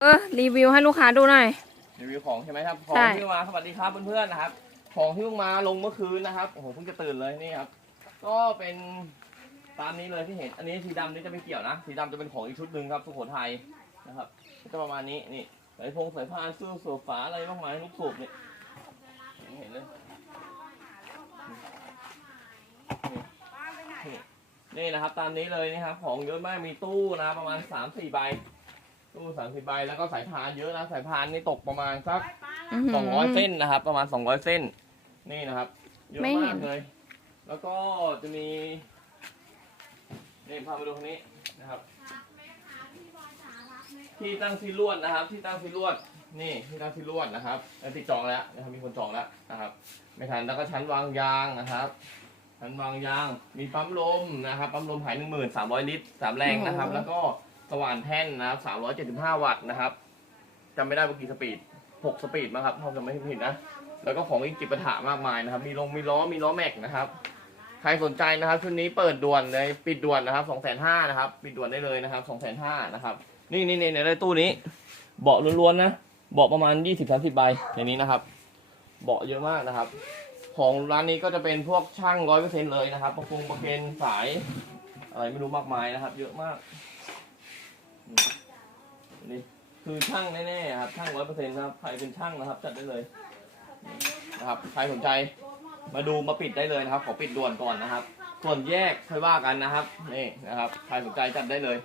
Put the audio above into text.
เออรีวิวให้ลูกค้าดูหน่อย รีวิวของใช่ไหมครับ ของใช่ ที่เพิ่งมาสวัสดีครับเพื่อนๆนะครับ ของที่เพิ่งมาลงเมื่อคืนนะครับ โอ้โหเพิ่งจะตื่นเลยนี่ครับ ก็เป็นตามนี้เลยที่เห็น อันนี้สีดำนี่จะไม่เกี่ยวนะ สีดำจะเป็นของอีกชุดหนึ่งครับสุโขทัยนะครับ ก็จะประมาณนี้นี่สายพงสายพานซื้อโซฟาอะไรมากมายลูกสูบเนี่ยเห็นเลยนี่นี่นี่นะครับ ตามนี้เลยนะครับ ของเยอะมากมีตู้นะประมาณสามสี่ใบ ตู้สามสี่ใบแล้วก็สายพานเยอะนะสายพานนี่ตกประมาณสักอื้อหืสองร้อยเส้นนะครับ ประมาณสองร้อยเส้น นี่นะครับเยอะไม่เห็มาน กเลย แล้วก็จะมีนี่พามาดูตรงนี้นะครับ ที่ตั้งซีลวดนะครับ ที่ตั้งซีลวดนี่ที่ตั้งซีลวดนะครับแล้วติดจองแล้วนะครับมีคนจองแล้วนะครับ ไม่ทันแล้วก็ชั้นวางยางนะครับ ชั้นวางยางมีปั๊มลมนะครับปั๊มลมหายหนึ่งหมื่นสามร้อยลิตรสามแรงนะครับ แล้วก็ สว่านแท่นนะครับสามร้อยเจ็ดสิบห้าวัตต์นะครับจำไม่ได้ว่ากี่สปีดหกสปีดมั้งครับถ้าจำไม่ผิดนะ แล้วก็ของอีกจิปาถะมากมายนะครับ มีลงมีล้อมีล้อแม็กนะครับ ใครสนใจนะครับชุดนี้เปิดด่วนเลยปิดด่วนนะครับสองแสนห้านะครับ ปิดด่วนได้เลยนะครับสองแสนห้านะครับ นี่นี่นี่ในตู้นี้ เบาะล้วนๆนะเบาะประมาณยี่สิบสามสิบใบในนี้นะครับ เบาะเยอะมากนะครับ ของร้านนี้ก็จะเป็นพวกช่างร้อยเปอร์เซ็นต์เลยนะครับ ประกงประเคนสาย อะไรไม่รู้มากมายนะครับ เยอะมาก นี่คือช่างแน่ๆครับช่างร้อยเปอร์เซ็นต์ครับใครเป็นช่างนะครับ จัดได้เลยนะครับใครสนใจมาดูมาปิดได้เลยนะครับ ขอปิดด่วนก่อนนะครับ ส่วนแยกค่อยว่ากันนะครับนี่นะครับใครสนใจจัดได้เลย